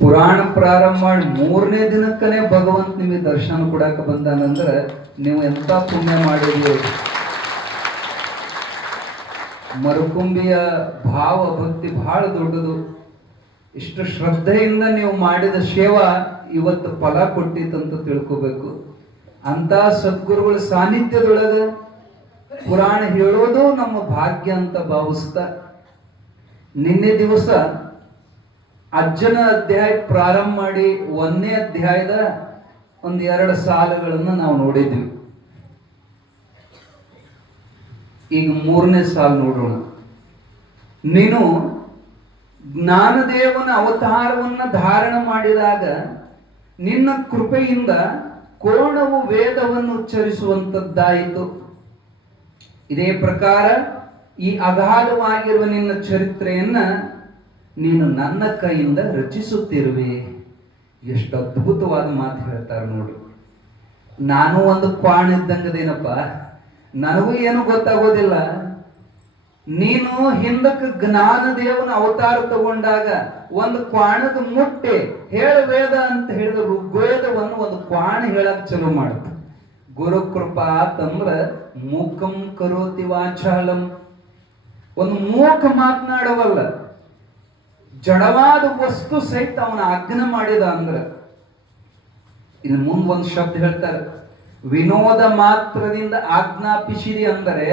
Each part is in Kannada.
ಪುರಾಣ ಪ್ರಾರಂಭ ಮಾಡಿ 3ನೇ ದಿನಕ್ಕನೇ ಭಗವಂತ ನಿಮಗೆ ದರ್ಶನ ಕೊಡಾಕ ಬಂದಾನಂದ್ರೆ ನೀವು ಎಂತ ಪುಣ್ಯ ಮಾಡಿದ್ರಿ. ಮರುಕುಂಬಿಯ ಭಾವ ಭಕ್ತಿ ಬಹಳ ದೊಡ್ಡದು. ಇಷ್ಟು ಶ್ರದ್ಧೆಯಿಂದ ನೀವು ಮಾಡಿದ ಸೇವಾ ಇವತ್ತು ಫಲ ಕೊಟ್ಟಿತ್ತಂತ ತಿಳ್ಕೋಬೇಕು. ಅಂತ ಸದ್ಗುರುಗಳ ಸಾನ್ನಿಧ್ಯದೊಳಗ ಪುರಾಣ ಹೇಳೋದು ನಮ್ಮ ಭಾಗ್ಯ ಅಂತ ಭಾವಿಸ್ತಾ ನಿನ್ನೆ ದಿವಸ ಅಜ್ಜನ ಅಧ್ಯಾಯ ಪ್ರಾರಂಭ ಮಾಡಿ 1ನೇ ಅಧ್ಯಾಯದ 2 ಸಾಲುಗಳನ್ನು ನಾವು ನೋಡಿದ್ವಿ. ಈಗ 3ನೇ ಸಾಲು ನೋಡೋಣ. ನೀನು ಜ್ಞಾನದೇವನ ಅವತಾರವನ್ನ ಧಾರಣ ಮಾಡಿದಾಗ ನಿನ್ನ ಕೃಪೆಯಿಂದ ಕೋಣವು ವೇದವನ್ನು ಉಚ್ಚರಿಸುವಂತದ್ದಾಯಿತು. ಇದೇ ಪ್ರಕಾರ ಈ ಅಗಾಧವಾಗಿರುವ ನಿನ್ನ ಚರಿತ್ರೆಯನ್ನ ನೀನು ನನ್ನ ಕೈಯಿಂದ ರಚಿಸುತ್ತಿರುವೆ. ಎಷ್ಟು ಅದ್ಭುತವಾದ ಮಾತು ಹೇಳ್ತಾರೆ ನೋಡಿ. ನಾನು ಒಂದು ಕ್ವಾಣ ಇದ್ದಂಗದೇನಪ್ಪ, ನನಗೂ ಏನು ಗೊತ್ತಾಗೋದಿಲ್ಲ. ನೀನು ಹಿಂದಕ್ಕೆ ಜ್ಞಾನದೇವನ ಅವತಾರ ತಗೊಂಡಾಗ ಒಂದು ಕ್ವಾಣದ ಮುಟ್ಟೆ ಹೇಳ ವೇದ ಅಂತ ಹೇಳಿದ ಋಗ್ವೇದವನ್ನು ಒಂದು ಕ್ವಾಣ ಹೇಳಕ್ ಚಲೋ ಮಾಡುತ್ತೆ. ಗುರುಕೃಪಾ ಅಂತಂದ್ರ ಮೂಕಂ ಕರೋತಿ ವಾಚಾಲಂ. ಒಂದು ಮೂಕ ಮಾತನಾಡವಲ್ಲ, ಜಡವಾದ ವಸ್ತು ಸಹಿತ ಅವನ ಆಜ್ಞೆ ಮಾಡಿದ ಅಂದ್ರ. ಇನ್ನು ಮುಂದೆ ಒಂದು ಶಬ್ದ ಹೇಳ್ತಾರೆ, ವಿನೋದ ಮಾತ್ರದಿಂದ ಆಜ್ಞಾಪಿಸಿರಿ ಅಂದರೆ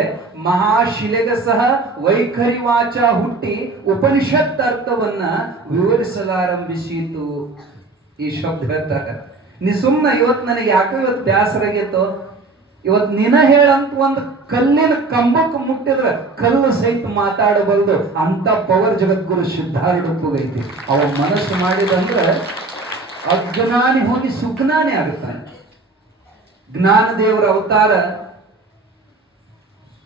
ಮಹಾಶಿಲೆಗೆ ಸಹ ವೈಖರಿ ವಾಚ ಹುಟ್ಟಿ ಉಪನಿಷತ್ ಅರ್ಥವನ್ನ ವಿವರಿಸಲಾರಂಭಿಸಿತು. ಈ ಶಬ್ದ ಹೇಳ್ತಾರೆ. ನೀ ಸುಮ್ಮನೆ ಇವತ್ತು ನನಗೆ ಯಾಕೋ ಇವತ್ತು ಬೇಸರಾಗೈತೋ, ಇವತ್ತು ನಿನ ಹೇಳಂತ ಒಂದು ಕಲ್ಲಿನ ಕಂಬಕ್ಕೆ ಮುಟ್ಟಿದ್ರೆ ಕಲ್ಲು ಸಹಿತ ಮಾತಾಡಬಲ್ದು ಅಂತ ಪವರ್ ಜಗದ್ಗುರು ಸಿದ್ಧಾರೂಢಪ್ಪಗೈತಿ. ಅವ ಮನಸ್ಸು ಮಾಡಿದಂದ್ರೆ ಅಜ್ಞಾನಿ ಹೋಗಿ ಸುಜ್ಞಾನಿ ಆಗುತ್ತಾನೆ. ಜ್ಞಾನದೇವರ ಅವತಾರ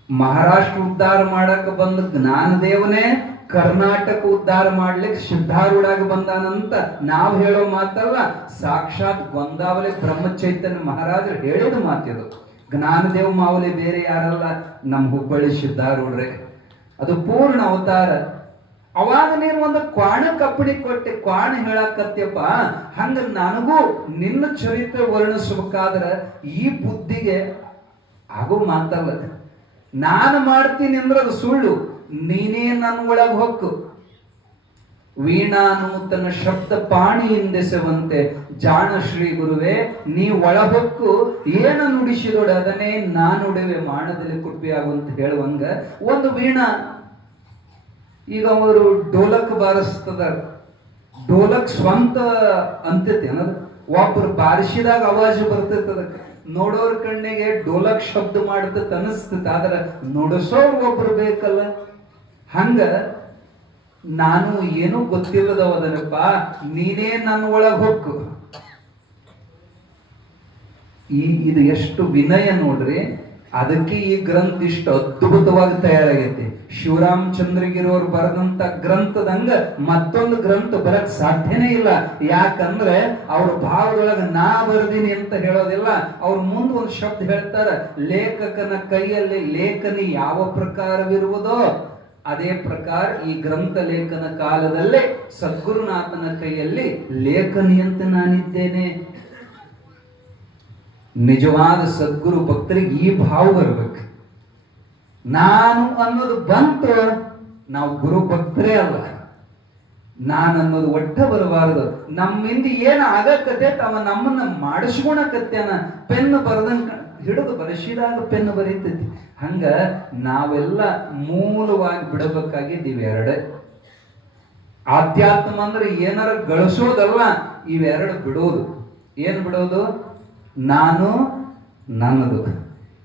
ಮಹಾರಾಷ್ಟ್ರ ಉದ್ಧಾರ ಮಾಡಕ ಬಂದ ಜ್ಞಾನದೇವನೇ ಕರ್ನಾಟಕ ಉದ್ಧಾರ ಮಾಡ್ಲಿಕ್ಕೆ ಸಿದ್ಧಾರೂಢಾಗಿ ಬಂದಾನಂತ ನಾವು ಹೇಳೋ ಮಾತಲ್ಲ, ಸಾಕ್ಷಾತ್ ಗೊಂದಾವಲಿ ಬ್ರಹ್ಮಚೈತನ್ಯ ಮಹಾರಾಜರು ಹೇಳಿದ ಮಾತಿದು. ಜ್ಞಾನದೇವ ಮಾವಲಿ ಬೇರೆ ಯಾರಲ್ಲ, ನಮ್ಮ ಹುಬ್ಬಳ್ಳಿ ಸಿದ್ಧಾರೂಢ್ರೆ. ಅದು ಪೂರ್ಣ ಅವತಾರ. ಅವಾಗ ನೀನು ಒಂದು ಕ್ವಾಣ ಕಪ್ಪಡಿ ಕೊಟ್ಟೆ, ಕ್ವಾಣ ಹೇಳಕತ್ಯಪ್ಪ. ಹಂಗ ನನಗೂ ನಿನ್ನ ಚರಿತ್ರೆ ವರ್ಣಿಸ್ಬೇಕಾದ್ರೆ ಈ ಬುದ್ಧಿಗೆ ಆಗೋ ಮಾತಲ್ಲ. ನಾನು ಮಾಡ್ತೀನಿ ಅಂದ್ರೆ ಅದು ಸುಳ್ಳು. ನೀನೇ ನನ್ನ ಒಳಗೆ ಹೊಕ್ಕು. ವೀಣಾ ನೂತನ ಶಬ್ದ ಪಾಣಿಯಿಂದೆಸೆವಂತೆ ಜಾಣ ಶ್ರೀ ಗುರುವೆ ನೀ ಒಳಹೊಕ್ಕು ಏನ ನುಡಿಸಿದೊಡೆ ಅದನ್ನೇ ನಾನುಡುವೆ ಮಾಡದಲ್ಲಿ ಕುಟ್ಬಿಯಾಗುವಂತ ಹೇಳುವಂಗ ಒಂದು ವೀಣಾ. ಈಗ ಅವರು ಡೋಲಕ್ ಬಾರಿಸ್ತದ, ಡೋಲಕ್ ಸ್ವಂತ ಅಂತೈತಿ ಅನ್ನೋದು. ಒಬ್ಬರು ಬಾರಿಸಿದಾಗ ಅವಾಜ್ ಬರ್ತೈತೆ. ಅದಕ್ಕೆ ನೋಡೋರ್ ಕಣ್ಣಿಗೆ ಡೋಲಕ್ ಶಬ್ದ ಮಾಡ್ತೈತೆ ಅನಿಸ್ತೈತೆ, ಆದ್ರೆ ನುಡಿಸೋರು ಒಬ್ರು ಬೇಕಲ್ಲ. ಹಂಗ ನಾನು ಏನೂ ಗೊತ್ತಿಲ್ಲದವದನಪ್ಪ, ನೀನೇ ನನ್ನ ಒಳಗೆ ಹೊಕ್ಕು. ಇದು ಎಷ್ಟು ವಿನಯ ನೋಡ್ರಿ. ಅದಕ್ಕೆ ಈ ಗ್ರಂಥ ಇಷ್ಟು ಅದ್ಭುತವಾಗಿ ತಯಾರಾಗೈತಿ. ಶಿವರಾಮಚಂದ್ರಗಿರೋರು ಬರೆದಂತ ಗ್ರಂಥದಂಗ ಮತ್ತೊಂದು ಗ್ರಂಥ ಬರಕ್ ಸಾಧ್ಯನೇ ಇಲ್ಲ. ಯಾಕಂದ್ರೆ ಅವ್ರ ಭಾವದೊಳಗ ನಾ ಬರ್ದೀನಿ ಅಂತ ಹೇಳೋದಿಲ್ಲ. ಅವ್ರ ಮುಂದೆ ಒಂದು ಶಬ್ದ ಹೇಳ್ತಾರ, ಲೇಖಕನ ಕೈಯಲ್ಲಿ ಲೇಖನಿ ಯಾವ ಪ್ರಕಾರವಿರುವುದೋ ಅದೇ ಪ್ರಕಾರ ಈ ಗ್ರಂಥ ಲೇಖನ ಕಾಲದಲ್ಲೇ ಸದ್ಗುರುನಾಥನ ಕೈಯಲ್ಲಿ ಲೇಖನಿಯಂತೆ ನಾನಿದ್ದೇನೆ. ನಿಜವಾದ ಸದ್ಗುರು ಭಕ್ತರಿಗೆ ಈ ಭಾವ ಬರ್ಬೇಕು. ನಾನು ಅನ್ನೋದು ಬಂತು, ನಾವು ಗುರು ಭಕ್ತರೇ ಅಲ್ಲ. ನಾನು ಅನ್ನೋದು ಒಟ್ಟ ಬರಬಾರದು. ನಮ್ಮಿಂದ ಏನು ಆಗಕತ್ತೆ ಅವ ನಮ್ಮನ್ನ ಮಾಡಿಸ್ಕೊಳಕತ್ತೇನ. ಪೆನ್ ಬರದಂಗ ಹಿಡಿದು ಬರೆಸಿದಾಗ ಪೆನ್ ಬರೀತೈತಿ. ಹಂಗ ನಾವೆಲ್ಲ ಮೂಲವಾಗಿ ಬಿಡಬೇಕಾಗಿದ್ದು ಇವೆರಡೆ. ಆಧ್ಯಾತ್ಮ ಅಂದ್ರೆ ಏನಾರ ಗಳಿಸೋದಲ್ಲ, ಇವೆರಡು ಬಿಡೋದು. ಏನ್ ಬಿಡೋದು? ನಾನು ನನ್ನದು.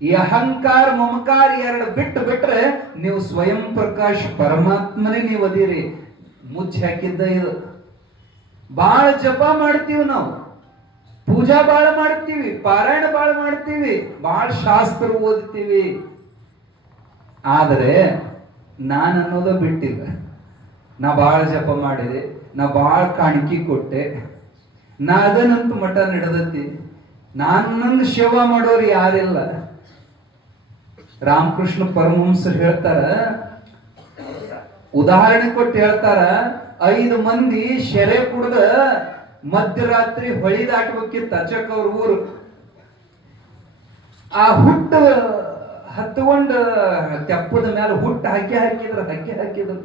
ಈ ಅಹಂಕಾರ ಮಮಕಾರ ಎರಡು ಬಿಟ್ರೆ ನೀವು ಸ್ವಯಂ ಪ್ರಕಾಶ್ ಪರಮಾತ್ಮನೇ ನೀವು ಅದೀರಿ. ಮುಚ್ಚಿ ಹಾಕಿದ್ದ ಇದು. ಬಾಳ ಜಪ ಮಾಡ್ತೀವಿ ನಾವು, ಪೂಜಾ ಬಾಳ ಮಾಡ್ತೀವಿ, ಪಾರಾಯಣ ಬಾಳ ಮಾಡ್ತೀವಿ, ಬಾಳ ಶಾಸ್ತ್ರ ಓದ್ತೀವಿ. ಆದರೆ ನಾನು ಅನ್ನೋದು ಬಿಟ್ಟಿಲ್ಲ. ನಾ ಬಾಳ ಜಪ ಮಾಡಿದೆ, ನಾ ಬಾಳ ಕಾಣಿಕೆ ಕೊಟ್ಟೆ, ನಾ ಅದನ್ನಂತ ಮಠ ನಡೆದತಿ. ನನ್ನನ್ನು ಸೇವಾ ಮಾಡೋರು ಯಾರಿಲ್ಲ. ರಾಮಕೃಷ್ಣ ಪರಮಹಂಸರು ಹೇಳ್ತಾರ, ಉದಾಹರಣೆ ಕೊಟ್ಟು ಹೇಳ್ತಾರ, 5 ಮಂದಿ ಶೆರೆ ಕುಡ್ದ ಮಧ್ಯರಾತ್ರಿ ಹೊಳಿ ದಾಟಬೇಕಿತ್ತು ಅಚಕ್ ಅವ್ರ ಊರು. ಆ ಹುಟ್ಟು ಹತ್ಕೊಂಡ್ ತೆಪ್ಪದ ಮೇಲೆ ಹುಟ್ಟು ಹಾಕಿದ್ರು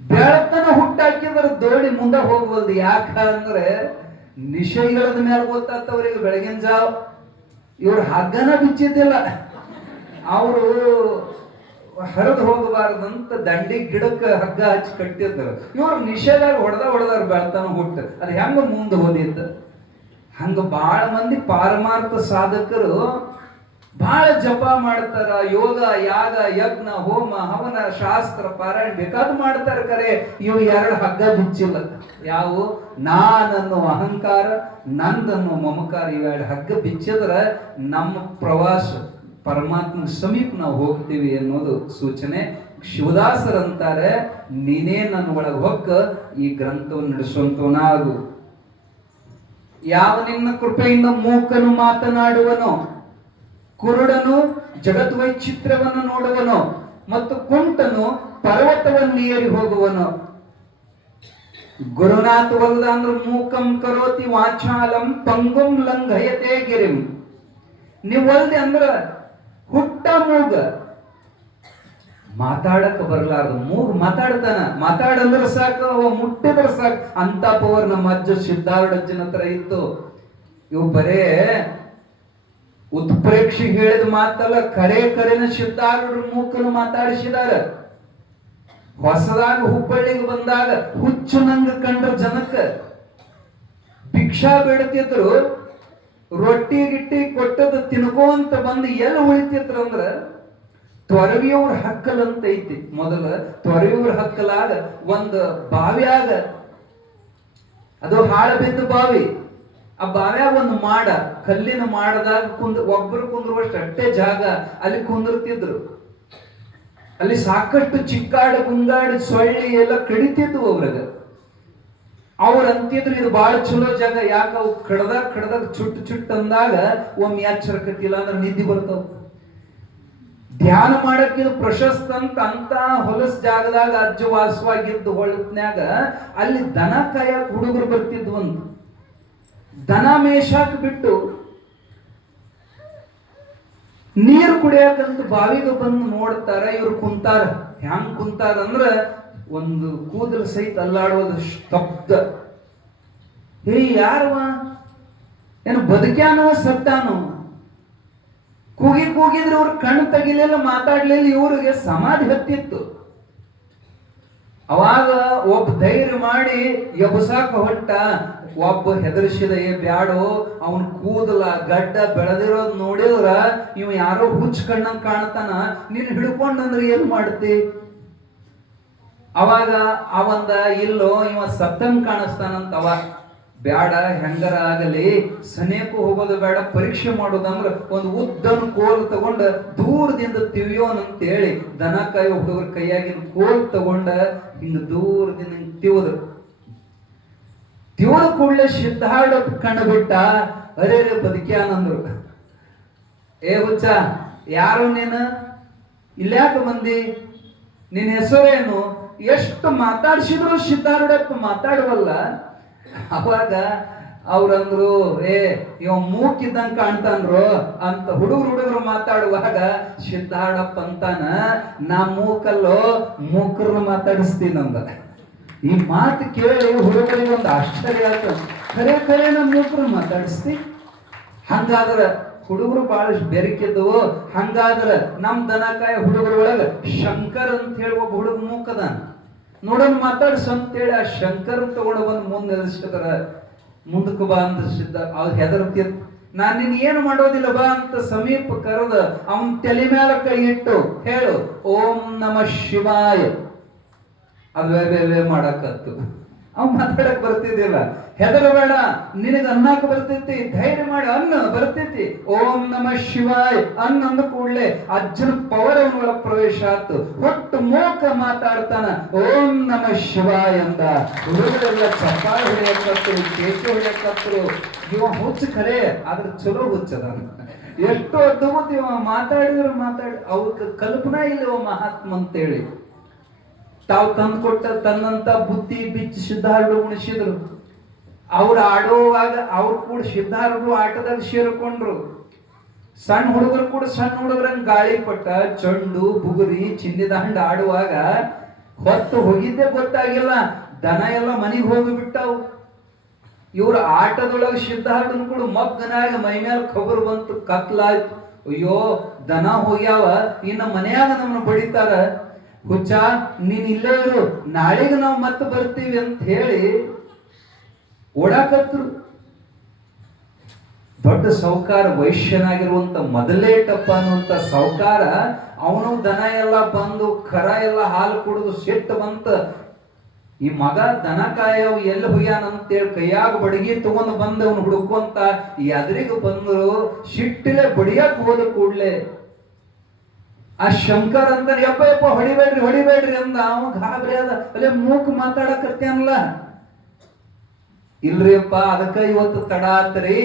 ಬೆಳತನ ಹುಟ್ಟು ಹಾಕಿದ್ರ ದೋಡಿ ಮುಂದೆ ಹೋಗ್ಬಲ್ದು. ಯಾಕ ಅಂದ್ರೆ ನಿಶೈಗಳದ ಮೇಲೆ ಗೊತ್ತಾಗ್ತವ್ರಿಗೆ ಬೆಳಗಿನ ಜಾವ್. ಇವ್ರು ಹಗ್ಗನ ಬಿಚ್ಚಿದ್ದಿಲ್ಲ, ಅವರು ಹರಿದು ಹೋಗಬಾರ್ದಂತ ದಂಡಿ ಗಿಡಕ್ಕೆ ಹಗ್ಗ ಹಚ್ಚಿ ಕಟ್ಟಿದ್ರು. ಇವ್ರು ನಿಷೇಧಾಗ ಹೊಡೆದಾರ ಬೆಳತನ ಹುಟ್ಟು. ಅದು ಹೆಂಗ ಮುಂದೆ ಹೋದಿತ್ತು. ಹಂಗ ಬಾಳ ಮಂದಿ ಪಾರಮಾರ್ಥ ಸಾಧಕರು ಬಹಳ ಜಪ ಮಾಡ್ತಾರ. ಯೋಗ ಯಾಗ ಯಜ್ಞ ಹೋಮ ಹವನ ಶಾಸ್ತ್ರ ಪಾರಾಯಣ ಬೇಕಾದ್ ಮಾಡ್ತಾರ. ಕರೆ ಇವು 2 ಹಗ್ಗ ಬಿಚ್ಚಿಲ್ಲ. ಯಾವ ನಾನನ್ನು ಅಹಂಕಾರ, ನಂದನ್ನು ಮಮಕಾರ. ಇವೆರಡು ಹಗ್ಗ ಬಿಚ್ಚಿದ್ರ ನಮ್ಮ ಪ್ರವಾಸ ಪರಮಾತ್ಮ ಸಮೀಪ ನಾವು ಹೋಗ್ತೀವಿ ಅನ್ನೋದು ಸೂಚನೆ. ಶಿವದಾಸರಂತಾರೆ, ನೀನೇ ನನ್ನ ಒಳಗೆ ಹೊಕ್ಕ ಈ ಗ್ರಂಥವನ್ನು ನಡೆಸುವಂತವನಾಗು. ಯಾವ ನಿನ್ನ ಕೃಪೆಯಿಂದ ಮೂಕನು ಮಾತನಾಡುವನು, ಕುರುಡನು ಜಗತ್ ವೈಚಿತ್ರ್ಯವನ್ನು ನೋಡುವನು, ಮತ್ತು ಕುಂಟನು ಪರ್ವತವನ್ನು ಏರಿ ಹೋಗುವನು. ಗುರುನಾಥ ವಲ್ದ ಅಂದ್ರೆ ಮೂಕಂ ಕರೋತಿ ವಾಚಾಲಂ ಪಂಗುಂ ಲಂಘಯತೆ ಗಿರಿಂ. ನೀವು ಒಲ್ದೆ ಅಂದ್ರ ಹುಟ್ಟ ಮೂಗ, ಮಾತಾಡಕ್ ಬರ್ಲಾರ್ದು ಮೂಗ್ ಮಾತಾಡ್ತಾನ. ಮಾತಾಡಂದ್ರ ಸಾಕು, ಅವ ಮುಟ್ಟಿದ್ರ ಸಾಕು ಅಂತ ಪವರ್ ನಮ್ಮ ಅಜ್ಜ ಸಿದ್ಧಾರೂಢಜ್ಜನ ಹತ್ರ ಇತ್ತು. ಇವು ಬರೇ ಉತ್ಪ್ರೇಕ್ಷೆ ಹೇಳಿದ ಮಾತಲ್ಲ, ಕರೆನ ಸಿದ್ಧಾರೂಢರು ಮೂಕನು ಮಾತಾಡಿಸಿದಾರ. ಹೊಸದಾಗ ಹುಬ್ಬಳ್ಳಿಗೆ ಬಂದಾಗ ಹುಚ್ಚು ನಂಗ ಕಂಡ್ರ ಜನಕ್ಕ ಭಿಕ್ಷಾ ಬೇಡ್ತಿದ್ರು. ರೊಟ್ಟಿ ಗಿಟ್ಟಿ ಕೊಟ್ಟದ ತಿನ್ಕೋಂತ ಬಂದು ಎಲ್ಲಿ ಉಳಿತಿದ್ರು ಅಂದ್ರ ತೊರವಿಯವ್ರ ಹಕ್ಕಲ್ ಅಂತ ಐತಿ. ಮೊದಲ ತೊರವಿಯವ್ರ ಹಕ್ಕಲಾಗ ಒಂದು ಬಾವಿಯಾಗ, ಅದು ಹಾಳ ಬಿದ್ದ ಬಾವಿ, ಆ ಬಾವ್ಯಾಗ ಒಂದು ಮಾಡ, ಕಲ್ಲಿನ ಮಾಡದಾಗ ಒಬ್ಬರು ಕುಂದ್ರುವಷ್ಟು ಅಷ್ಟೇ ಜಾಗ, ಅಲ್ಲಿ ಕುಂದಿರ್ತಿದ್ರು. ಅಲ್ಲಿ ಸಾಕಷ್ಟು ಚಿಕ್ಕಾಡು ಗುಂಗಾಡು ಸೊಳ್ಳಿ ಎಲ್ಲ ಕಡಿತಿದ್ವು ಅವ್ರಿಗೆ. ಅವ್ರು ಅಂತಿದ್ರು ಇದು ಬಹಳ ಚಲೋ ಜಾಗ. ಯಾಕ ಅವು ಕಡ್ದಾಗ ಚುಟ್ಟು ಅಂದಾಗ ಒಮ್ಮೆ ಎಚ್ಚರಕತ್ತಿಲ್ಲ ಅಂದ್ರೆ ನಿದ್ದೆ ಬರ್ತಾವ. ಧ್ಯಾನ ಮಾಡಕ್ ಇದು ಪ್ರಶಸ್ತ ಅಂತ ಹೊಲಸ್ ಜಾಗದಾಗ ಅಜ್ಜ ವಾಸವಾಗಿದ್ದು ಹೊಳತ್ನ್ಯಾಗ ಅಲ್ಲಿ ದನ ಕಾಯಕ್ ಹುಡುಗರು ಬರ್ತಿದ್ವಂತ. ದನ ಮೇಷಾಕ್ ಬಿಟ್ಟು ನೀರು ಕುಡಿಯಾಕಂತ ಬಾವಿಗೆ ಬಂದು ನೋಡ್ತಾರ. ಇವ್ರು ಕುಂತಾರ. ಹ್ಯಾಂಗ್ ಕುಂತಾರ ಅಂದ್ರ ಒಂದು ಕೂದಲು ಸಹಿತ ಅಲ್ಲಾಡೋದು ಸ್ತಬ್ಧ. ಯಾರವ ಏನು ಬದುಕ್ಯಾನೋ ಸತ್ತಾನೋ? ಕೂಗಿದ್ರೆ ಇವ್ರ ಕಣ್ಣು ತೆಗಿಲಿಲ್ಲ, ಮಾತಾಡ್ಲಿಲ್ಲ. ಇವ್ರಿಗೆ ಸಮಾಧಿ ಹತ್ತಿತ್ತು. ಅವಾಗ ಒಬ್ಬ ಧೈರ್ಯ ಮಾಡಿ ಎಬಸಾಕ ಹೊಟ್ಟ. ಒಬ್ಬ ಹೆದರ್ಸಿದ, ಬ್ಯಾಡೋ ಅವನ್ ಕೂದಲ ಗಡ್ಡ ಬೆಳೆದಿರೋದ್ ನೋಡಿದ್ರ ಇವ ಯಾರೋ ಹುಚ್ಚ ಕಣ್ಣಂಗ್ ಕಾಣ್ತಾನ, ನೀನ್ ಹಿಡ್ಕೊಂಡಂದ್ರೆ ಏನ್ ಮಾಡ್ತಿ? ಅವಾಗ ಅವಂದ ಇಲ್ಲೋ ಇವ ಸತ್ತಂಗ್ ಕಾಣಿಸ್ತಾನಂತ. ಅವ ಬ್ಯಾಡ, ಹೆಂಗರ ಆಗಲಿ ಸನೇಕು ಹೋಗೋದು ಬೇಡ, ಪರೀಕ್ಷೆ ಮಾಡೋದಂದ್ರ ಒಂದು ಉದ್ದನ ಕೋಲ್ ತಗೊಂಡ ದೂರದಿಂದ ತಿವಿಯೋನಂತ ಹೇಳಿ ದನ ಕಾಯೋ ಹುಡುಗರ ಕೈಯಾಗಿನ ಕೋಲ್ ತಗೊಂಡ ಹಿಂಗ ದೂರದಿಂದ ತಿವಿದ್ರು. ತಿವದ ಕೂಡಲೇ ಸಿದ್ಧಾರೂಢ ಕಂಡು ಬಿಟ್ಟ. ಅರೇ ಬದುಕ್ಯಾನಂದ್ರು. ಹುಚ್ಚ, ಯಾರು ನೀನು? ಇಲ್ಯಾಕ ಬಂದಿ? ನಿನ್ನ ಹೆಸರೇನು? ಎಷ್ಟು ಮಾತಾಡ್ಸಿದ್ರು ಸಿದ್ಧಾರೂಢಪ್ಪ ಮಾತಾಡುವಲ್ಲ. ಅವಾಗ ಅವ್ರಂದ್ರು, ಇವ ಮೂಕಿದ್ದಂಗ ಕಾಣ್ತಾನ್ರು ಅಂತ ಹುಡುಗರು ಮಾತಾಡುವಾಗ ಸಿದ್ಧಾರೂಢಪ್ಪ ಅಂತಾನ, ನಾ ಮೂಕಲ್ಲೋ, ಮೂಕರನ್ನ ಮಾತಾಡಿಸ್ತೀನಂದ. ಈ ಮಾತು ಕೇಳಿ ಹುಡುಗರಿಗೆ ಒಂದು ಆಶ್ಚರ್ಯ ಆಯ್ತು. ಖರೆ ನಮ್ಮ ಮೂಕರನ್ನ ಮಾತಾಡಿಸ್ತಿ? ಹಂಗಾದ್ರ ಹುಡುಗರು ಬಹಳ ಬೆರಕಿದ್ದವು. ಹಂಗಾದ್ರ ನಮ್ ದನಕಾಯ ಹುಡುಗರ ಒಳಗ ಶಂಕರ್ ಅಂತ ಹೇಳಿ ಒಬ್ಬ ಹುಡುಗ ಮೂಕದಾನ, ನೋಡೋಣ ಮಾತಾಡ್ಸ ಅಂತೇಳಿ ಆ ಶಂಕರ್ ತಗೊಂಡು ಬಂದು ಮುಂದೆ ನಿಲ್ಲಿಸಿದ್ರ. ಮುಂದಕ್ಕೆ ಬಾ ಅಂದಿಸಿದ್ದ. ಅವ್ರು ಹೆದರ್ತಿರ್. ನಾನ್ ನಿನ್ ಏನು ಮಾಡೋದಿಲ್ಲ, ಬಾ ಅಂತ ಸಮೀಪ ಕರೆದ ಅವನ್ ತಲೆ ಮೇಲೆ ಕೈ ಇಟ್ಟು ಹೇಳು ಓಂ ನಮಃ ಶಿವಾಯ. ಅದು ಮಾಡಕತ್ತು. ಅವ್ ಮಾತಾಡಕ್ ಬರ್ತಿದ್ದಿಲ್ಲ. ಹೆದರಬೇಡ, ನಿನಗೆ ಅನ್ನಕ್ ಬರ್ತೈತಿ, ಧೈರ್ಯ ಮಾಡಿ ಅನ್ನ ಬರ್ತೈತಿ. ಓಂ ನಮಃ ಶಿವಾಯ ಅಂದ ಕೂಡಲೇ ಅಜ್ಜನ ಪವರ್ ಅವನ ಪ್ರವೇಶ ಆಯ್ತು. ಹೊಟ್ಟು ಮೋಕ ಮಾತಾಡ್ತಾನ, ಓಂ ನಮಃ ಶಿವಾಯ ಅಂದ. ಹುಡುಗರೆಲ್ಲ ಚಪ್ಪಾಳೆ ಹೊಡೆಯಕತ್ತರು, ಕೇಕೆ ಹೊಡೆಯಕತ್ತರು. ಇವ ಹುಚ್ಚ ಖರೆ, ಆದ್ರೆ ಚಲೋ ಹುಚ್ಚದ. ಎಷ್ಟು ಅದ್ಭುತ ಇವ ಮಾತಾಡಿ. ಅವಕ್ಕೆ ಕಲ್ಪನಾ ಇಲ್ಲ ಇವ ಮಹಾತ್ಮ ಅಂತೇಳಿ. ತಾವು ತಂದ್ಕೊಟ್ಟ ತನ್ನಂತ ಬುದ್ಧಿ ಬಿಚ್ಚಿ ಸಿದ್ಧಾರೂಢ ಉಣಿಸಿದ್ರು. ಅವ್ರು ಆಡುವಾಗ ಅವ್ರು ಕೂಡ ಸಿದ್ಧಾರೂಢರು ಆಟದಲ್ಲಿ ಸೇರಿಕೊಂಡ್ರು. ಸಣ್ಣ ಹುಡುಗರು ಕೂಡ ಸಣ್ಣ ಹುಡುಗರಂಗ್ ಗಾಳಿಪಟ, ಚಂಡು, ಬುಗುರಿ, ಚಿನ್ನಿದಾಂಡ ಆಡುವಾಗ ಹೊತ್ತು ಹೋಗಿದ್ದೇ ಗೊತ್ತಾಗಿಲ್ಲ. ದನ ಎಲ್ಲ ಮನೆಗೆ ಹೋಗಿಬಿಟ್ಟವು. ಇವ್ರ ಆಟದೊಳಗೆ ಸಿದ್ಧಾರೂಢನ್ ಕೂಡ ಮಗ್ಗನಾಗ ಮೈ ಮೇಲೆ ಖಬರ್ ಬಂತು, ಕತ್ಲಾಯ್ತು. ಅಯ್ಯೋ ದನ ಹೋಗ್ಯಾವ, ಇನ್ನು ಮನೆಯಾಗ ನಮ್ಮನ್ನ ಬಡಿತಾರ. ಹುಚ್ಚ ನೀನ್ ಇಲ್ಲೇ ಇರು, ನಾಳೆಗೆ ನಾವು ಮತ್ತೆ ಬರ್ತೀವಿ ಅಂತ ಹೇಳಿ ಓಡಾಕತ್ರು. ದೊಡ್ಡ ಸಾಹುಕಾರ, ವೈಶ್ಯನಾಗಿರುವಂತ ಮೊದಲೇಟಪ್ಪ ಅನ್ನುವಂತ ಸಾಹುಕಾರ, ಅವನು ದನ ಎಲ್ಲ ಬಂದು ಕರ ಎಲ್ಲ ಹಾಲು ಕುಡಿದು ಸಿಟ್ಟು ಬಂತ. ಈ ಮಗ ದನ ಕಾಯವ್ ಎಲ್ಲಿ ಹೋಗ್ಯಾನಂತೇಳಿ ಕೈಯಾಗ ಬಡಗಿ ತಗೊಂಡು ಬಂದವನು ಹುಡುಕೊಂತ ಎದುರಿಗೆ ಬಂದ್ರು. ಸಿಟ್ಟಿಲೆ ಬಡಿಯಕ್ ಹೋದ ಕೂಡ್ಲೆ ಆ ಶಂಕರ್ ಅಂತ ಯಪ್ಪ ಯಪ್ಪ ಹೊಡಿಬೇಡ್ರಿ ಹೊಡಿಬೇಡ್ರಿ ಅಂದ. ಅವ ಗಾಬರಿ ಅದ, ಅಲ್ಲೇ ಮೂಕ್ ಮಾತಾಡಕತ್ತೇನಲ್ಲ. ಇಲ್ರಿಪ್ಪ ಅದಕ್ಕ ಇವತ್ತು ತಡ ಆತ್ರಿ,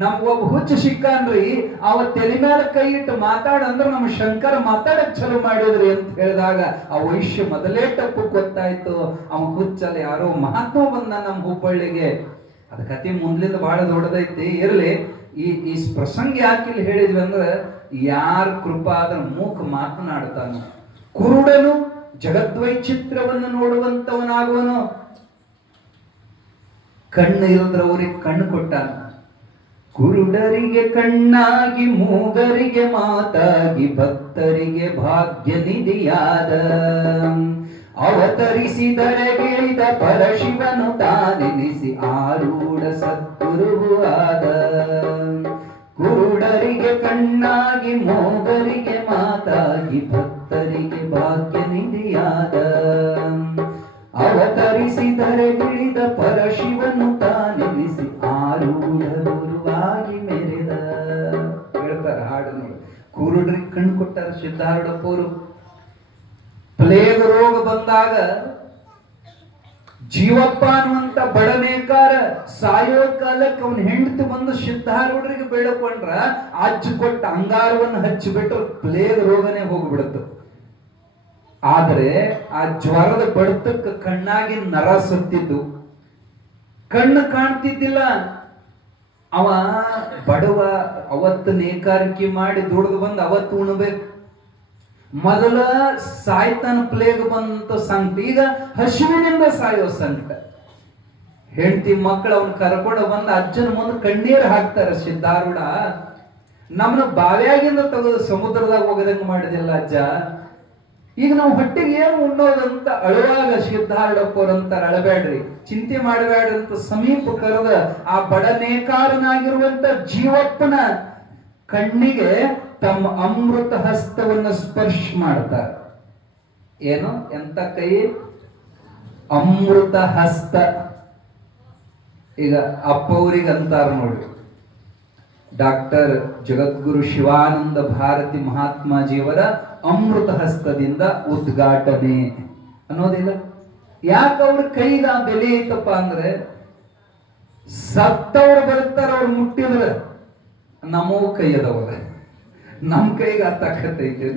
ನಮ್ಗೊಬ್ಬ ಹುಚ್ಚ ಸಿಕ್ಕಾನ್ರಿ, ಅವ ತಲೆ ಮೇಲೆ ಕೈ ಇಟ್ಟು ಮಾತಾಡಂದ್ರ ನಮ್ಮ ಶಂಕರ ಮಾತಾಡಕ್ ಚಲೋ ಮಾಡಿದ್ರಿ ಅಂತ ಹೇಳಿದಾಗ ಆ ವೈಶ್ಯ ಮೊದಲೇ ತಪ್ಪು ಗೊತ್ತಾಯ್ತು. ಅವ ಹುಚ್ಚಲ್ಲ ಯಾರೋ ಮಹಾತ್ಮ ಬಂದ ನಮ್ಮ ಹುಬ್ಬಳ್ಳಿಗೆ. ಅದ ಕತೆ ಮುಂದ್ಲಿಂದ ಬಹಳ ದೊಡ್ಡದೈತಿ. ಇರ್ಲಿ, ಈ ಪ್ರಸಂಗ ಯಾಕೆ ಇಲ್ಲಿ ಹೇಳಿದ್ವಿ ಅಂದ್ರೆ, ಯಾರ ಕೃಪಾ ಆದ್ರ ಮೂಕ್ ಮಾತನಾಡ್ತಾನ. ಕುರುಡನು ಜಗದ್ವೈಚಿತ್ರವನ್ನು ನೋಡುವಂತವನಾಗುವನು. ಕಣ್ಣು ಇಲ್ಲದ್ರವ್ರಿಗೆ ಕಣ್ಣು ಕೊಟ್ಟಾನ. ಕುರುಡರಿಗೆ ಕಣ್ಣಾಗಿ, ಮೂಗರಿಗೆ ಮಾತಾಗಿ, ಭಕ್ತರಿಗೆ ಭಾಗ್ಯ ನಿಧಿಯಾದ. ಅವತರಿಸಿದರೆ ಗಿಳಿದ ಪರಶಿವನು ತಾನೆನಿಸಿ ಆರೂಢ ಸದ್ಗುರುವು ಆದ. ಕುರುಡರಿಗೆ ಕಣ್ಣಾಗಿ, ಮೂಗರಿಗೆ ಮಾತಾಗಿ, ಭಕ್ತರಿಗೆ ಭಾಗ್ಯ ನಿಧಿಯಾದ. ಅವತರಿಸಿದರೆ ಗಿಳಿದ ಪರಶಿವನು ತಾನೆನಿಸಿ ಆರೂಢ ಗುರುವಾಗಿ ಮೆರೆದ. ಹೇಳ್ತಾರ ಹಾಡು ನೋಡಿ. ಕುರುಡ್ರಿಗೆ ಕಣ್ಣು ಕೊಟ್ಟಾರ ಸಿದ್ಧಾರೂಢಪ್ಪವರು. ಪ್ಲೇಗ್ ರೋಗ ಬಂದಾಗ ಜೀವಪ್ಪ ಅನ್ನುವಂತ ಬಡನೇಕಾರ ಸಾಯೋ ಕಾಲಕ್ಕೆ ಅವನ ಹೆಂಡತಿ ಬಂದು ಸಿದ್ಧಾರೂಢರಿಗೆ ಬೇಡಕೊಂಡ್ರ ಅಜ್ಜು ಕೊಟ್ಟ ಅಂಗಾರವನ್ನು ಹಚ್ಚಿಬಿಟ್ರೆ ಪ್ಲೇಗ್ ರೋಗನೇ ಹೋಗ್ಬಿಡುತ್ತೆ. ಆದರೆ ಆ ಜ್ವರದ ಬಡತಕ್ಕ ಕಣ್ಣಾಗಿ ನರ ಸತ್ತಿದ್ದು, ಕಣ್ಣು ಕಾಣ್ತಿದ್ದಿಲ್ಲ. ಅವ ಬಡವ, ಅವತ್ತು ನೇಕಾರಿಕೆ ಮಾಡಿ ದುಡಿದು ಬಂದು ಅವತ್ತು ಉಣಬೇಕು. ಮೊದಲ ಸಾಯ್ತಾನ ಪ್ಲೇಗ್ ಬಂತ ಸಂಕಟ, ಈಗ ಹಸಿವಿನಿಂದ ಸಾಯೋ ಸಂಕಟ. ಹೆಂಡತಿ ಮಕ್ಕಳು ಅವನ್ ಕರ್ಕೊಂಡು ಬಂದು ಅಜ್ಜನ ಮುಂದೆ ಕಣ್ಣೀರು ಹಾಕ್ತಾರ. ಸಿದ್ಧಾರೂಢ, ನಮ್ಮನ್ನ ಬಾವ್ಯಾಗಿಂದ ತೆಗೆದು ಸಮುದ್ರದಾಗ ಹೋಗದಂಗ ಮಾಡಿದಿಲ್ಲ ಅಜ್ಜ, ಈಗ ನಾವು ಹೊಟ್ಟೆಗೆ ಏನು ಉಣ್ಣೋದಂತ ಅಳುವಾಗ ಸಿದ್ಧಾರೂಢಪ್ಪರಂತಾರ, ಅಳಬೇಡ್ರಿ, ಚಿಂತೆ ಮಾಡಬೇಡ್ರಿ ಅಂತ ಸಮೀಪ ಕರೆದ ಆ ಬಡ ನೇಕಾರನಾಗಿರುವಂತ ಜೀವಪ್ಪನ ಕಣ್ಣಿಗೆ ತಮ್ಮ ಅಮೃತ ಹಸ್ತವನ್ನು ಸ್ಪರ್ಶ ಮಾಡ್ತಾರೆ. ಏನು, ಎಂತ ಕೈ? ಅಮೃತ ಹಸ್ತ. ಈಗ ಅಪ್ಪವ್ರಿಗೆ ಅಂತಾರ ನೋಡಿ, ಡಾಕ್ಟರ್ ಜಗದ್ಗುರು ಶಿವಾನಂದ ಭಾರತಿ ಮಹಾತ್ಮಾಜಿಯವರ ಅಮೃತ ಹಸ್ತದಿಂದ ಉದ್ಘಾಟನೆ ಅನ್ನೋದಿಲ್ಲ. ಯಾಕೆ ಅವ್ರ ಕೈಗ ಬೆಲೆ ಐತಪ್ಪ ಅಂದ್ರೆ, ಸತ್ತವ್ರು ಬರ್ತಾರ, ಅವ್ರು ಮುಟ್ಟಿದ್ರ ನಮ್ಮೋ ಕೈ ಅದಾವಲ್ಲ, ನಮ್ಮ ಕೈಗೆ ತಾಕತ್ತೈತಿ.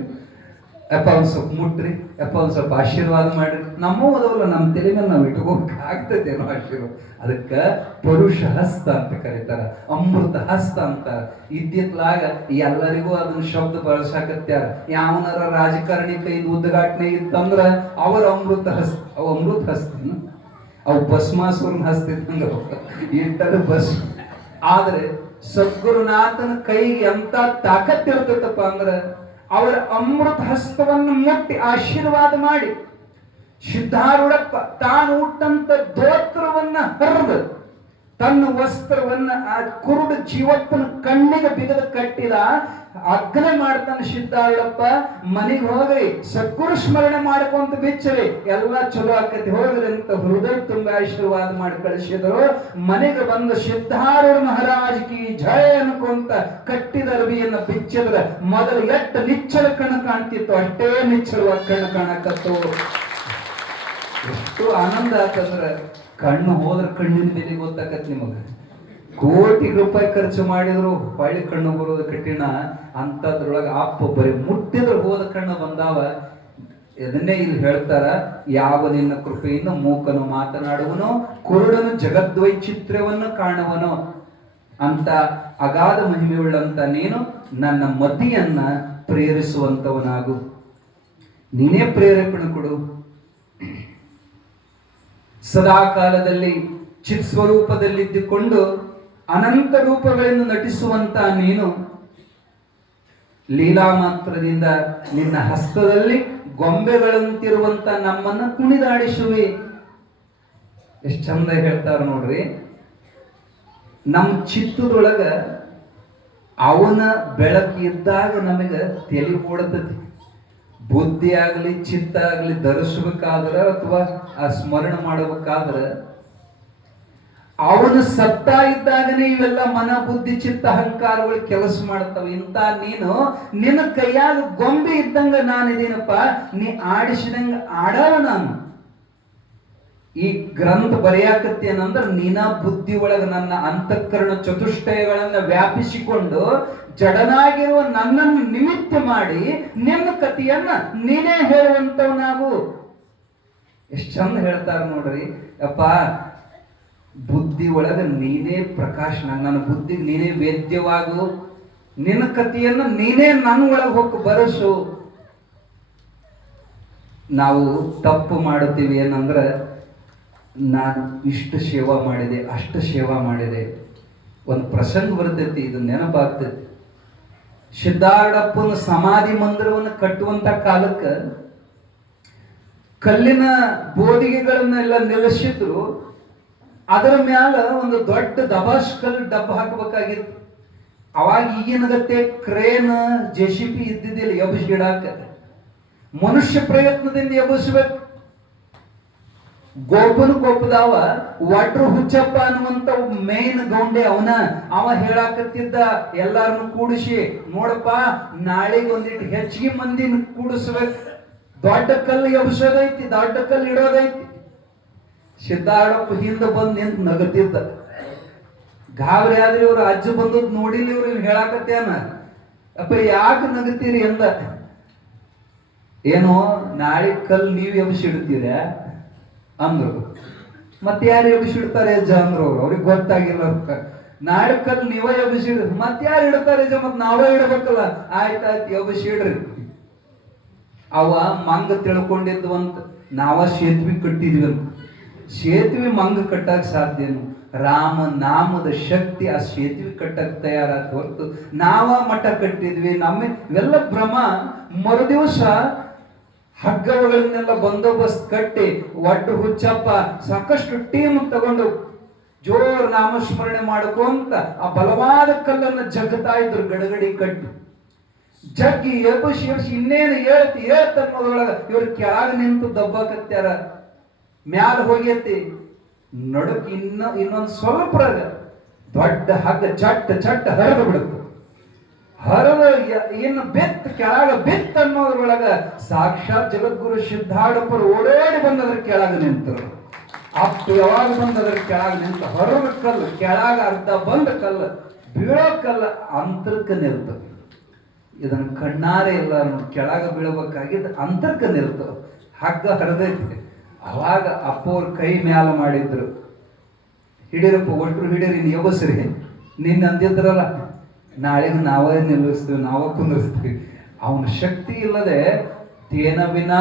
ಯಪ್ಪ ಒಂದ್ ಸ್ವಲ್ಪ ಮುಟ್ರಿ, ಯಪ್ಪ ಒಂದ್ ಸ್ವಲ್ಪ ಆಶೀರ್ವಾದ ಮಾಡ್ರಿ, ನಮ್ಮೂ ಅದಾವಲ್ಲ, ನಮ್ಮ ತಲೆ ಮೇಲೆ ನಾವು ಇಟ್ಕೋಕ್ ಆಗ್ತೈತೇನೋ ಆಶೀರ್ವಾದ. ಅದಕ್ಕ ಪರುಷ ಹಸ್ತ ಅಂತ ಕರೀತಾರ, ಅಮೃತ ಹಸ್ತ ಅಂತ. ಇದ್ದಿತ್ಲಾಗ ಎಲ್ಲರಿಗೂ ಅದನ್ನ ಶಬ್ದ ಬಳಸಾಕತ್ಯಾರ. ಯಾವನಾರ ರಾಜಕಾರಣಿ ಕೈದು ಉದ್ಘಾಟನೆ ಇತ್ತಂದ್ರ ಅವ್ರ ಅಮೃತ ಹಸ್ತ, ಅವು ಅಮೃತ ಹಸ್ತ, ಅವು ಭಸ್ಮಾಸುರನ ಹಸ್ತಿದ್ದಂಗ ಇಟ್ಟರು ಭಸ್ಮ. ಆದ್ರೆ ಸದ್ಗುರುನಾಥನ ಕೈಗೆ ಎಂತ ತಾಕತ್ತಿರ್ತೈತಪ್ಪ ಅಂದ್ರ, ಅವರ ಅಮೃತ ಹಸ್ತವನ್ನು ಮುಟ್ಟಿ ಆಶೀರ್ವಾದ ಮಾಡಿ ಸಿದ್ಧಾರೂಢಪ್ಪ ತಾನು ಹುಟ್ಟಂತ ದೋತ್ರವನ್ನ ಹರಿದು ತನ್ನ ವಸ್ತ್ರವನ್ನ ಆ ಕುರುಡ ಜೀವಪ್ಪನ ಕಣ್ಣಿಗೆ ಬಿಗದ ಕಟ್ಟಿದ. ಅಗ್ನೆ ಮಾಡ್ತಾನೆ ಸಿದ್ಧಾರೂಢಪ್ಪ. ಮನೆಗೆ ಹೋಗ್ರಿ, ಸದ್ಗುರು ಸ್ಮರಣೆ ಮಾಡ್ಕೊಂತ ಬಿಚ್ಚರಿ, ಎಲ್ಲಾ ಚಲೋ ಆಕತಿ, ಹೋಗ್ರಿ ಅಂತ ಹೃದಯ ತುಂಬ ಆಶೀರ್ವಾದ ಮಾಡಿ ಕಳಿಸಿದ್ರು. ಮನೆಗೆ ಬಂದ ಸಿದ್ಧಾರೂಢ ಮಹಾರಾಜ್ಗೆ ಜಯ ಅನ್ಕೊಂತ ಕಟ್ಟಿದ ಅರಬಿಯನ್ನ ಬಿಚ್ಚಿದ್ರ ಮೊದಲು ಎಷ್ಟು ನಿಚ್ಚಳ ಕಣ್ಣು ಕಾಣ್ತಿತ್ತು, ಅಷ್ಟೇ ನಿಚ್ಚಳವಾದ ಕಣ್ಣು ಕಾಣಕತ್ತು. ಎಷ್ಟು ಆನಂದ ಆತಂದ್ರ, ಕಣ್ಣು ಹೋದ್ರ ಕಣ್ಣಿನ ಬೆಲೆ ಗೊತ್ತಾಕತ್ ನಿಮಗ. ಕೋಟಿ ರೂಪಾಯಿ ಖರ್ಚು ಮಾಡಿದ್ರು ಹೊಳ್ಳಿ ಕಣ್ಣು ಬರೋದು ಕಠಿಣ. ಅಂತದ್ರೊಳಗ ಅಪ್ಪ ಬರೀ ಮುಟ್ಟಿದ್ರು ಹೋದ ಕಣ್ಣು ಬಂದಾವ. ಇದನ್ನೇ ಇಲ್ಲಿ ಹೇಳ್ತಾರ, ಯಾವ ನಿನ್ನ ಕೃಪೆಯಿಂದ ಮೂಕನು ಮಾತನಾಡುವನೋ, ಕುರುಡನು ಜಗದ್ವೈಚಿತ್ರ್ಯವನ್ನು ಕಾಣುವನೋ ಅಂತ ಅಗಾಧ ಮಹಿಮೆಯುಳ್ಳಂತ ನೀನು ನನ್ನ ಮತಿಯನ್ನ ಪ್ರೇರಿಸುವಂತವನಾಗು. ನೀನೇ ಪ್ರೇರೇಪಣೆ ಕೊಡು. ಸದಾ ಕಾಲದಲ್ಲಿ ಚಿತ್ ಸ್ವರೂಪದಲ್ಲಿದ್ದುಕೊಂಡು ಅನಂತ ರೂಪಗಳನ್ನು ನಟಿಸುವಂತ ನೀನು ಲೀಲಾ ಮಾತ್ರದಿಂದ ನಿನ್ನ ಹಸ್ತದಲ್ಲಿ ಗೊಂಬೆಗಳಂತಿರುವಂತ ನಮ್ಮನ್ನ ಕುಣಿದಾಡಿಸುವೆ. ಎಷ್ಟು ಚಂದ ಹೇಳ್ತಾರ ನೋಡ್ರಿ. ನಮ್ಮ ಚಿತ್ತದೊಳಗ ಅವನ ಬೆಳಕು ಇದ್ದಾಗ ನಮಗ ತಲೆ ಓಡತತಿ. ಬುದ್ಧಿ ಆಗಲಿ ಚಿತ್ತ ಆಗಲಿ ಧರಿಸ್ಬೇಕಾದ್ರ ಅಥವಾ ಆ ಸ್ಮರಣ ಮಾಡಬೇಕಾದ್ರ ಅವನು ಸತ್ತ ಇದ್ದಾಗನೇ ಇವೆಲ್ಲ ಮನ ಬುದ್ಧಿ ಚಿತ್ತ ಅಹಂಕಾರಗಳು ಕೆಲಸ ಮಾಡ್ತಾವ. ಇಂತ ನೀನು ನಿನ್ನ ಕೈಯಾಗ ಗೊಂಬೆ ಇದ್ದಂಗ ನಾನಿದ್ದೀನಪ್ಪ, ನೀ ಆಡಿಸಿದಂಗ ಆಡವ ನಾನು. ಈ ಗ್ರಂಥ ಬರೆಯಾಕತ್ತೇನಂದ್ರ ನೀನ ಬುದ್ಧಿ ಒಳಗ ನನ್ನ ಅಂತಃಕರಣ ಚತುಷ್ಟಯಗಳನ್ನ ವ್ಯಾಪಿಸಿಕೊಂಡು ಜಡನಾಗಿರುವ ನನ್ನನ್ನು ನಿಮಿತ್ತ ಮಾಡಿ ನಿನ್ನ ಕಥೆಯನ್ನ ನೀನೇ ಹೇಳುವಂತವನಾಗು. ಎಷ್ಟು ಚಂದ ಹೇಳ್ತಾರ ನೋಡ್ರಿ. ಅಪ್ಪ, ಬುದ್ಧಿ ಒಳಗ ನೀನೇ ಪ್ರಕಾಶ, ನನ್ನ ಬುದ್ಧಿಗೆ ನೀನೇ ವೇದ್ಯವಾಗು, ನಿನ್ನ ಕಥೆಯನ್ನ ನೀನೇ ನನ್ನ ಒಳಗೆ ಹೋಗಿ ಬರಸು. ನಾವು ತಪ್ಪು ಮಾಡುತ್ತೀವಿ ಏನಂದ್ರ, ನಾನು ಇಷ್ಟು ಸೇವಾ ಮಾಡಿದೆ, ಅಷ್ಟು ಸೇವಾ ಮಾಡಿದೆ. ಒಂದು ಪ್ರಸಂಗ ಬರ್ತೈತಿ, ಇದು ನೆನಪಾಗ್ತೈತಿ. ಸಿದ್ಧಾರೂಢಪ್ಪನ ಸಮಾಧಿ ಮಂದಿರವನ್ನು ಕಟ್ಟುವಂತ ಕಾಲಕ್ಕೆ ಕಲ್ಲಿನ ಬೋದಿಗೆಗಳನ್ನೆಲ್ಲ ನಿಲ್ಲಿಸಿದ್ರು. ಅದರ ಮ್ಯಾಲ ಒಂದು ದೊಡ್ಡ ದಬಾಶ್ ಕಲ್ಲು ಡಬ್ಬ ಹಾಕಬೇಕಾಗಿತ್ತು. ಅವಾಗ ಈಗಿನಗತ್ತೆ ಕ್ರೇನ್ JCB ಇದ್ದಿದ್ದಿಲ್ಲ ಎಬ್ಬಿಸಿಡಾಕ. ಮನುಷ್ಯ ಪ್ರಯತ್ನದಿಂದ ಎಬ್ಬಿಸ್ಬೇಕು. ಗೋಪದಾವ ವಾಟ್ರು ಹುಚ್ಚಪ್ಪ ಅನ್ನುವಂತ ಮೇನ್ ಗೌಂಡೆ ಅವ ಹೇಳಾಕತ್ತಿದ್ದ ಎಲ್ಲಾರನ್ನು ಕೂಡಿಸಿ, ನೋಡಪ್ಪ ನಾಳೆಗೆ ಒಂದಿಟ್ಟು ಹೆಚ್ಚಿಗೆ ಮಂದಿನ ಕೂಡಿಸ್ಬೇಕು, ದೊಡ್ಡ ಕಲ್ಲು ಎಬ್ಸೋದೈತಿ, ದೊಡ್ಡ ಕಲ್ಲು ಇಡೋದೈತಿ. ಸಿದ್ಧಾರೂಢಪ್ಪ ಹಿಂದೆ ಬಂದು ನಿಂತು ನಗತಿದ್ದ. ಗಾಬರಿ ಆದ್ರೆ ಇವ್ರು ಅಜ್ಜ ಬಂದದ್ ನೋಡಿಲ್ಲ, ಇವ್ರು ಇವ್ ಹೇಳಾಕತ್ತೇನ, ಅಪ್ಪ ಯಾಕೆ ನಗತೀರಿ ಅಂದ. ಏನೋ ನಾಳೆ ಕಲ್ಲು ನೀವು ಎಬ್ಸಿಡ್ತೀರ ಅಂದ್ರು. ಮತ್ತೆ ಯಾರು ಎಬ್ಸಿಡ್ತಾರೆ ಅಜ್ಜ ಅಂದ್ರು. ಅವ್ರಿಗೆ ಗೊತ್ತಾಗಿಲ್ಲ. ನಾಳೆ ಕಲ್ಲು ನೀವ ಎಬ್ಸಿಡ್, ಮತ್ತೆ ಯಾರು ಇಡ್ತಾರೆ ಅಜ್ಜ, ಮತ್ ನಾವೇ ಇಡಬೇಕಲ್ಲ. ಆಯ್ತಾಯ್ತು ಎಬ್ಸಿಡ್ರಿ. ಅವ ಮಂಗ ತಿಳ್ಕೊಂಡಿದ್ವಂತ ನಾವ ಸೇತುವೆ ಕಟ್ಟಿದ್ವಿ ಅಂತ. ಸೇತುವೆ ಮಂಗ ಕಟ್ಟಕ್ ಸಾಧ್ಯನು? ರಾಮ ನಾಮದ ಶಕ್ತಿ ಆ ಸೇತುವೆ ಕಟ್ಟಕ್ ತಯಾರಾದ ಹೊರತು ನಾವ ಮಠ ಕಟ್ಟಿದ್ವಿ. ಇವೆಲ್ಲ ಭ್ರಮ. ಮರುದಿವಸ ಹಗ್ಗಗಳನ್ನೆಲ್ಲ ಬಂದೋಬಸ್ತ್ ಕಟ್ಟಿ ಒಡ್ಡು ಹುಚ್ಚಪ್ಪ ಸಾಕಷ್ಟು ಟೀಮ್ ತಗೊಂಡು ಜೋರ್ ನಾಮಸ್ಮರಣೆ ಮಾಡ್ಕೊಂತ ಆ ಬಲವಾದ ಕಲ್ಲನ್ನ ಜಗ್ತಾ ಇದ್ರು. ಗಡಗಡಿ ಕಟ್ಟಿ ಜಗ್ಗಿ ಎಬ್ಬಸಿ ಇನ್ನೇನು ಹೇಳ್ತನ್ನೋದ್ರೊಳಗ ಇವ್ರು ಕೆಳಗ ನಿಂತು ದಬ್ಬಕತ್ಯಾರ. ಮ್ಯಾಲ ಹೋಗೈತಿ ನಡುಕ್ ಇನ್ನೊಂದು ಸ್ವಲ್ಪ ದೊಡ್ಡ ಹಗ್ಗ ಚಟ್ಟ ಹರಿದು ಬಿಡುತ್ತೆ. ಹರಿದು ಇನ್ನು ಬೆತ್ತ ಕೆಳಗ ಬೆತ್ತ ಅನ್ನೋದ್ರೊಳಗ ಸಾಕ್ಷಾತ್ ಜಗದ್ಗುರು ಸಿದ್ಧಾರೂಢಪ್ಪರು ಓಡೋಡಿ ಬಂದದ್ರ ಕೆಳಗ ನಿಂತರು. ಅಷ್ಟು ಯಾವಾಗ ಬಂದದ್ರ ಕೆಳಗ ನಿಂತ ಹೊರದ ಕಲ್ಲು ಕೆಳಗ ಅರ್ಧ ಬಂದ ಕಲ್ಲು ಬೀಳೋ ಕಲ್ಲು ಅಂತರ್ಕ ನಿಲ್ತು. ಇದನ್ನ ಕಣ್ಣಾರೆ ಎಲ್ಲ ಕೆಳಗ ಬೀಳಬೇಕಾಗಿದ್ದ ಅಂತರ್ಕ ನಿಲ್ತು. ಹಗ್ಗ ಹರಿದೈತಿ. ಅವಾಗ ಅಪ್ಪವ್ರ ಕೈ ಮ್ಯಾಲ ಮಾಡಿದ್ರು, ಹಿಡೀರಪ್ಪ ಒಟ್ರು ಹಿಡೀರಿ, ಎಬ್ಬಸ್ರಿ. ನಿನ್ನ ಅಂದಿದ್ರಲ್ಲ, ನಾಳೆಗೆ ನಾವೇ ನಿಲ್ಲಿಸ್ತೀವಿ, ನಾವೇ ಕುಂದಿರ್ಸ್ತೀವಿ. ಅವನ ಶಕ್ತಿ ಇಲ್ಲದೆ ತೇನ ವಿನ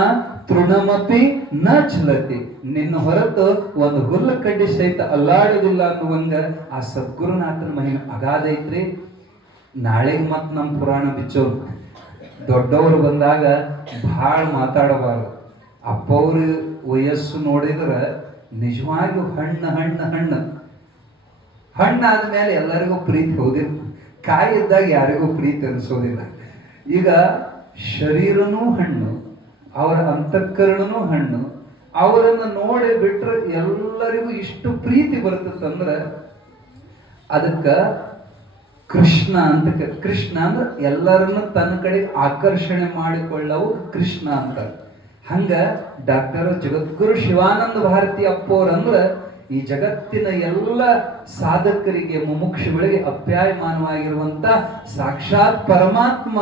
ತೃಣಮಪಿ ನ ಚಲತಿ, ನಿನ್ನ ಹೊರತು ಒಂದು ಹುಲ್ಲು ಕಡ್ಡಿ ಸಹಿತ ಅಲ್ಲಾಡುದಿಲ್ಲ ಅನ್ನುವಂಗ ಆ ಸದ್ಗುರುನಾಥನ ಮಹಿಮೆ ಅಗಾಧ ಐತ್ರಿ. ನಾಳೆಗೆ ಮತ್ ನಮ್ಮ ಪುರಾಣ ಬಿಚ್ಚೋರು. ದೊಡ್ಡವರು ಬಂದಾಗ ಭಾಳ ಮಾತಾಡಬಾರ್ದು. ಅಪ್ಪವ್ರ ವಯಸ್ಸು ನೋಡಿದ್ರೆ ನಿಜವಾಗಿ ಹಣ್ಣಾದ್ಮೇಲೆ ಎಲ್ಲರಿಗೂ ಪ್ರೀತಿ ಹೋದಿಲ್ಲ. ಕಾಯಿ ಇದ್ದಾಗ ಯಾರಿಗೂ ಪ್ರೀತಿ ಅನಿಸೋದಿಲ್ಲ. ಈಗ ಶರೀರನೂ ಹಣ್ಣು, ಅವರ ಅಂತಃಕರಣನೂ ಹಣ್ಣು. ಅವರನ್ನು ನೋಡಿ ಬಿಟ್ರೆ ಎಲ್ಲರಿಗೂ ಇಷ್ಟು ಪ್ರೀತಿ ಬರ್ತದಂದ್ರೆ ಅದಕ್ಕ ಕೃಷ್ಣ ಅಂತ. ಕೃಷ್ಣ ಅಂದ್ರೆ ಎಲ್ಲರನ್ನು ತನ್ನ ಕಡೆ ಆಕರ್ಷಣೆ ಮಾಡಿಕೊಳ್ಳವು ಕೃಷ್ಣ ಅಂತ. ಹಂಗ ಡಾಕ್ಟರ್ ಜಗದ್ಗುರು ಶಿವಾನಂದ ಭಾರತಿ ಅಪ್ಪೋರಂದ್ರ ಈ ಜಗತ್ತಿನ ಎಲ್ಲ ಸಾಧಕರಿಗೆ ಮುಮುಕ್ಷುಗಳಿಗೆ ಅಪ್ಯಾಯಮಾನವಾಗಿರುವಂತ ಸಾಕ್ಷಾತ್ ಪರಮಾತ್ಮ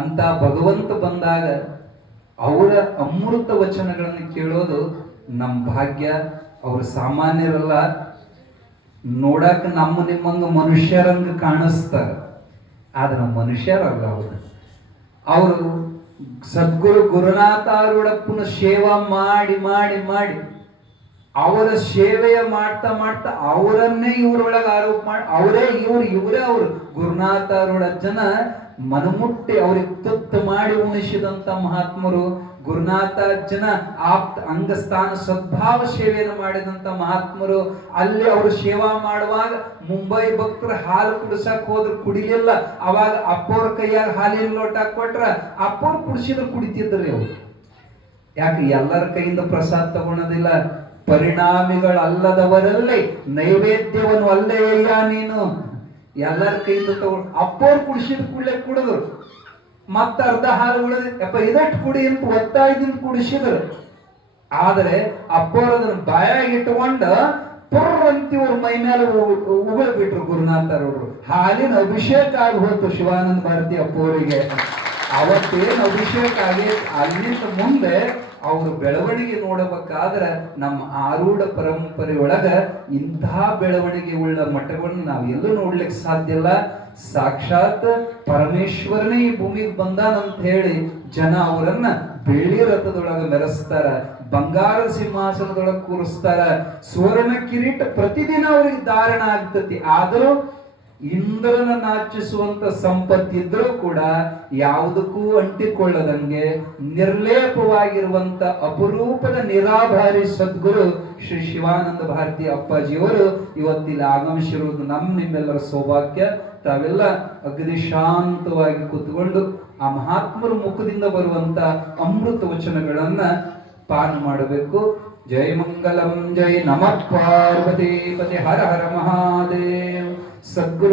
ಅಂತ ಭಗವಂತ ಬಂದಾಗ ಅವರ ಅಮೃತ ವಚನಗಳನ್ನು ಕೇಳೋದು ನಮ್ಮ ಭಾಗ್ಯ. ಅವರು ಸಾಮಾನ್ಯರಲ್ಲ, ನೋಡಕ್ ನಮ್ಮ ನಿಮ್ಮಂಗ ಮನುಷ್ಯರಂಗ ಕಾಣಿಸ್ತಾರ, ಆದ್ರೆ ಮನುಷ್ಯರಲ್ಲ ಅವರು ಸದ್ಗುರು ಗುರುನಾಥಾರೂಢಪ್ಪನ ಸೇವಾ ಮಾಡಿ ಮಾಡಿ ಮಾಡಿ ಅವರ ಸೇವೆಯ ಮಾಡ್ತಾ ಮಾಡ್ತಾ ಅವರನ್ನೇ ಇವ್ರೊಳಗೆ ಆರೋಪ ಮಾಡಿ ಇವರೇ ಅವರು ಗುರುನಾಥಾರೂಢ ಜನ ಮನಮುಟ್ಟಿ ಅವ್ರಿಗೆ ತುತ್ತು ಮಾಡಿ ಉಣಿಸಿದಂತ ಮಹಾತ್ಮರು. ಗುರುನಾಥಾರ್ಜನ ಆಪ್ತ ಅಂಗಸ್ಥಾನ ಸದ್ಭಾವ ಸೇವೆಯನ್ನು ಮಾಡಿದಂತ ಮಹಾತ್ಮರು. ಅಲ್ಲಿ ಅವರು ಸೇವಾ ಮಾಡುವಾಗ ಮುಂಬೈ ಭಕ್ತರು ಹಾಲು ಕುಡಿಸಕ್ ಹೋದ್ರು ಕುಡಿಲಿಲ್ಲ, ಅವಾಗ ಅಪ್ಪವ್ರ ಕೈಯಾಗ ಹಾಲಿನ ಲೋಟ ಕೊಟ್ರ ಅಪ್ಪವ್ರು ಕುಡಿಸಿದ್ರು ಕುಡಿತಿದ್ರಿ ಅವ್ರು. ಯಾಕೆ ಎಲ್ಲರ ಕೈಯಿಂದ ಪ್ರಸಾದ ತಗೊಳೋದಿಲ್ಲ. ಪರಿಣಾಮಿಗಳಲ್ಲದವರಲ್ಲಿ ನೈವೇದ್ಯವನ್ನು ಅಲ್ಲೇ ಅಯ್ಯ ನೀನು ಎಲ್ಲರ ಕೈಯಿಂದ ತಗೊಂಡು ಅಪ್ಪವ್ರು ಕುಡಿಸಿದ ಕೂಡಲೇ ಕುಡಿದ್ರು. ಮತ್ತ ಅರ್ಧ ಹಾಲು ಉಳಿದ ಯಪ್ಪ ಇದಟ್ಟು ಕುಡಿ ಅಂತ ಒತ್ತಾಯದಿಂದ ಕುಡಿಸಿದ್ರು. ಆದರೆ ಅಪ್ಪವ್ರು ಅದನ್ನ ಬಾಯಾಗಿ ಇಟ್ಕೊಂಡ ಪುರ್ರಂತಿ ಅವ್ರ ಮೈ ಮೇಲೆ ಉಗುಳು ಬಿಟ್ರು ಗುರುನಾಥರವರು. ಹಾಲಿನ ಅಭಿಷೇಕ ಆಗಿ ಹೋಯ್ತು ಶಿವಾನಂದ ಭಾರತಿ ಅಪ್ಪವರಿಗೆ. ಅವತ್ತೇನು ಅಭಿಷೇಕ ಆಗಿ ಅಲ್ಲಿಂದ ಮುಂದೆ ಅವ್ರ ಬೆಳವಣಿಗೆ ನೋಡಬೇಕಾದ್ರೆ ನಮ್ಮ ಆರೂಢ ಪರಂಪರೆಯೊಳಗ ಇಂತಹ ಬೆಳವಣಿಗೆ ಉಳ್ಳ ಮಠಗಳನ್ನು ನಾವು ಎಲ್ಲೂ ನೋಡ್ಲಿಕ್ಕೆ ಸಾಧ್ಯ ಇಲ್ಲ. ಸಾಕ್ಷಾತ್ ಪರಮೇಶ್ವರನೇ ಈ ಭೂಮಿಗೆ ಬಂದಾನಂತ ಹೇಳಿ ಜನ ಅವರನ್ನ ಬೆಳ್ಳಿ ರಥದೊಳಗ ಮೆರೆಸ್ತಾರ, ಬಂಗಾರ ಸಿಂಹಾಸನದೊಳಗೆ ಕೂರಿಸ್ತಾರ, ಸುವರ್ಣ ಕಿರೀಟ ಪ್ರತಿದಿನ ಅವ್ರಿಗೆ ಧಾರಣ ಆಗ್ತತಿ. ಆದರೂ ಇಂದ್ರನ ನಾಚಿಸುವಂತ ಸಂಪತ್ತಿದ್ರೂ ಕೂಡ ಯಾವುದಕ್ಕೂ ಅಂಟಿಕೊಳ್ಳದಂಗೆ ನಿರ್ಲೇಪವಾಗಿರುವಂತ ಅಪರೂಪದ ನಿರಾಭಾರಿ ಸದ್ಗುರು ಶ್ರೀ ಶಿವಾನಂದ ಭಾರತಿ ಅಪ್ಪಾಜಿಯವರು ಇವತ್ತಿಲ್ಲಿ ಆಗಮಿಸಿರುವುದು ನಿಮ್ಮೆಲ್ಲರ ಸೌಭಾಗ್ಯ. ತಾವೆಲ್ಲ ಅಗದಿ ಶಾಂತವಾಗಿ ಕೂತ್ಕೊಂಡು ಆ ಮಹಾತ್ಮರ ಮುಖದಿಂದ ಬರುವಂತ ಅಮೃತ ವಚನಗಳನ್ನ ಪಾನ ಮಾಡಬೇಕು. ಜಯ ಮಂಗಲಂ, ಜಯ ನಮಃ ಪಾರ್ವತಿ ಪತಿ, ಹರ ಹರ ಮಹಾದೇವ್. ಸದ್ಗುರು